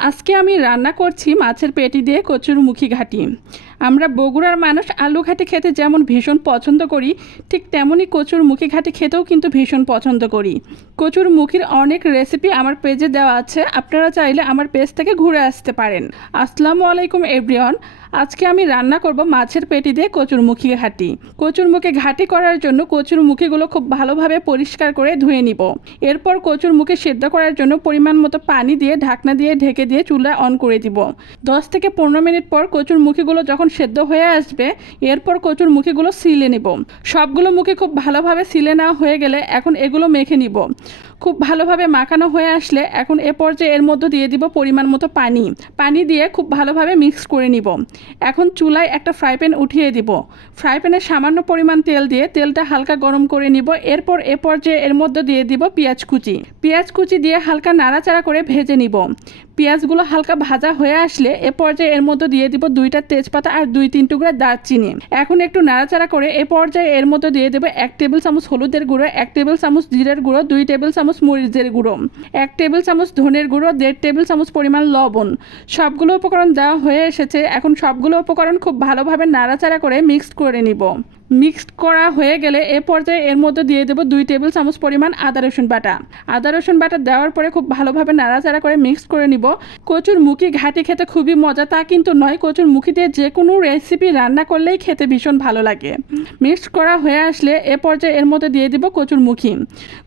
আজকে আমি রান্না করছি মাছের পেটি দিয়ে কচুর মুখি ঘাটি। আমরা বগুড়ার মানুষ আলু ঘাটি খেতে যেমন ভীষণ পছন্দ করি, ঠিক তেমনই কচুর মুখি ঘাটি খেতেও কিন্তু ভীষণ পছন্দ করি। কচুর মুখির অনেক রেসিপি আমার পেজে দেওয়া আছে, আপনারা চাইলে আমার পেজ থেকে ঘুরে আসতে পারেন। আসসালামু আলাইকুম এভরিওয়ান আজকে আমি রান্না করব মাছের পেটি দিয়ে কচুর মুখি ঘাটি। কচুর মুখে ঘাটি করার জন্য কচুর মুখিগুলো খুব ভালোভাবে পরিষ্কার করে ধুয়ে নিব। এরপর কচুর মুখে সেদ্ধ করার জন্য পরিমাণ মতো পানি দিয়ে ঢাকনা দিয়ে ঢেকে দিয়ে চুলা অন করে দিব। দশ থেকে পনেরো মিনিট পর কচুর মুখিগুলো যখন সেদ্ধ হয়ে আসবে, এরপর কচুর মুখিগুলো সিলে নেব। সবগুলো মুখে খুব ভালোভাবে সিলে নেওয়া হয়ে গেলে এখন এগুলো মেখে নিব। খুব ভালোভাবে মাখানো হয়ে আসলে এখন এ পর্যায়ে এর মধ্যে দিয়ে দিব পরিমাণ মতো পানি। পানি দিয়ে খুব ভালোভাবে মিক্স করে নিব। এখন চুলায় একটা ফ্রাই প্যান উঠিয়ে দিব। ফ্রাই প্যানে সামান্য পরিমাণ তেল দিয়ে তেলটা হালকা গরম করে নিব। এরপর এ পর্যায়ে এর মধ্যে দিয়ে দিব পেঁয়াজ কুচি। পেঁয়াজ কুচি দিয়ে হালকা নাড়াচাড়া করে ভেজে নিব। পেঁয়াজগুলো হালকা ভাজা হয়ে আসলে এ পর্যায়ে এর মধ্যে দিয়ে দিব দুইটা তেজপাতা আর দুই তিন টুকরা দারচিনি। এখন একটু নাড়াচাড়া করে এ পর্যায়ে এর মধ্যে দিয়ে দেবো এক টেবিল চামচ হলুদের গুঁড়ো, এক টেবিল চামচ জিরের গুঁড়ো, দুই টেবিল চামচ মরিচের গুঁড়ো, এক টেবিল চামচ ধনের গুঁড়ো, দেড় টেবিল চামচ পরিমাণ লবণ। সবগুলো উপকরণ দেওয়া হয়ে এসেছে। এখন সবগুলো উপকরণ খুব ভালোভাবে নাড়াচাড়া করে মিক্সড করে নিব। মিক্সড করা হয়ে গেলে এ পর্যায়ে এর মধ্যে দিয়ে দেবো দুই টেবিল চামচ পরিমাণ আদা রসুন বাটা। আদা রসুন বাটা দেওয়ার পরে খুব ভালোভাবে নাড়াচাড়া করে মিক্স করে নিব। কচুর মুখি ঘাটি খেতে খুবই মজা, তা কিন্তু নয়। কচুর মুখি দিয়ে যে কোনো রেসিপি রান্না করলেই খেতে ভীষণ ভালো লাগে। মিক্সড করা হয়ে আসলে এ পর্যায়ে এর মধ্যে দিয়ে দিব কচুর মুখি।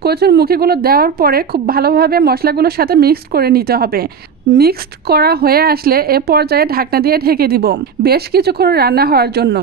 কচুর মুখিগুলো দেওয়ার পরে খুব ভালোভাবে মশলাগুলোর সাথে মিক্সড করে নিতে হবে। মিক্সড করা হয়ে আসলে এ পর্যায়ে ঢাকনা দিয়ে ঢেকে দিব বেশ কিছুক্ষণ রান্না হওয়ার জন্য।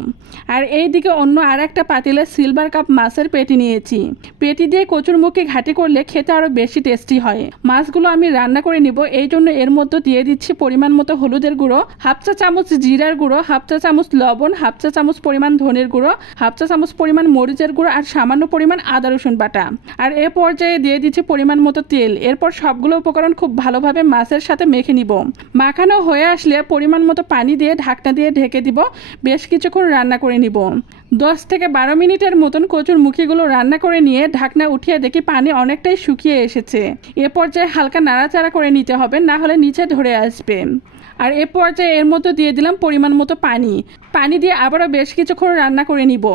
আর এই দিকে অন্য আর একটা পাতিলে সিলভার কাপ মাছের পেটি নিয়েছি। পেটি দিয়ে কচুর মুখে ঘাটি করলে খেতে আরও বেশি টেস্টি হয়। মাছগুলো আমি রান্না করে নিব, এই জন্য এর মধ্যে দিয়ে দিচ্ছি পরিমাণ মতো হলুদের গুঁড়ো, হাফ চা চামচ জিরার গুঁড়ো, হাফ চা চামচ লবণ, হাফ চা চামচ পরিমাণ ধনের গুঁড়ো, হাফ চা চামচ পরিমাণ মরিচের গুঁড়ো আর সামান্য পরিমাণ আদা রসুন বাটা। আর এ পর্যায়ে দিয়ে দিচ্ছি পরিমাণ মতো তেল। এরপর সবগুলো উপকরণ খুব ভালোভাবে মাছের সাথে মেখে নিব। মাখানো হয়ে আসলে পরিমাণ মতো পানি দিয়ে ঢাকনা দিয়ে ঢেকে দিব। বেশ কিছুক্ষণ রান্না করে নিব। দশ থেকে বারো মিনিটের মতন কচুর মুখিগুলো রান্না করে নিয়ে ঢাকনা উঠিয়ে দেখি পানি অনেকটাই শুকিয়ে এসেছে। এ পর্যায়ে হালকা নাড়াচাড়া করে নিতে হবে, না হলে নিচে ধরে আসবে। আর এ পর্যায়ে এর মধ্যে দিয়ে দিলাম পরিমাণ মতো পানি। পানি দিয়ে আবারও বেশ কিছুক্ষণ রান্না করে নিব।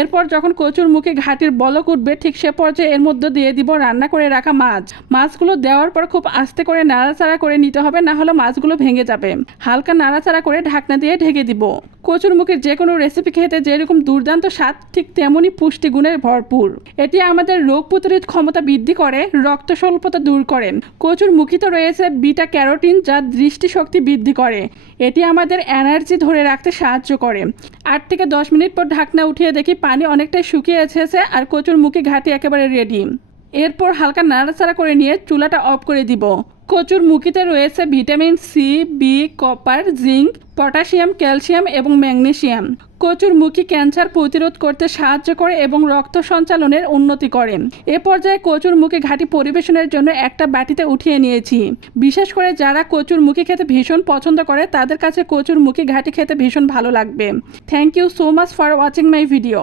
এরপর যখন কচুর মুখে ঘাটির বলক উঠবে, ঠিক সে পর্যায়ে এর মধ্যে দিয়ে দিব রান্না করে রাখা মাছ। মাছগুলো দেওয়ার পর খুব আস্তে করে নাড়াচাড়া করে নিতে হবে, না হলে মাছগুলো ভেঙে যাবে। হালকা নাড়াচাড়া করে ঢাকনা দিয়ে ঢেকে দিব। কচুর মুখের যে কোনো রেসিপি খেতে যেরকম দুর্দান্ত স্বাদ, ঠিক তেমনই পুষ্টিগুণের ভরপুর। এটি আমাদের রোগ প্রতিরোধ ক্ষমতা বৃদ্ধি করে, রক্ত স্বল্পতা দূর করেন কচুর মুখিতে রয়েছে বিটা ক্যারোটিন, যা দৃষ্টিশক্তি বৃদ্ধি করে। এটি আমাদের এনার্জি ধরে রাখতে সাহায্য করে। আট থেকে দশ মিনিট পর ঢাকনা উঠিয়ে দেখি পানি অনেকটাই শুকিয়ে এসেছে আর কচুর মুখে ঘাটি একেবারে রেডি এরপর হালকা নাড়াচাড়া করে নিয়ে চুলাটা অফ করে দিব। কচুর মুখিতে রয়েছে vitamin C, B, copper, zinc, potassium, calcium এবং ম্যাগনেশিয়াম। কচুর মুখী ক্যান্সার প্রতিরোধ করতে সাহায্য করে এবং রক্ত সঞ্চালনের উন্নতি করে। এ পর্যায়ে কচুর মুখে ঘাটি পরিবেশনের জন্য একটা বাটিতে উঠিয়ে নিয়েছি। বিশেষ করে যারা কচুর মুখী খেতে ভীষণ পছন্দ করে, তাদের কাছে কচুর মুখী ঘাটি খেতে ভীষণ ভালো লাগবে। Thank you so much for watching my video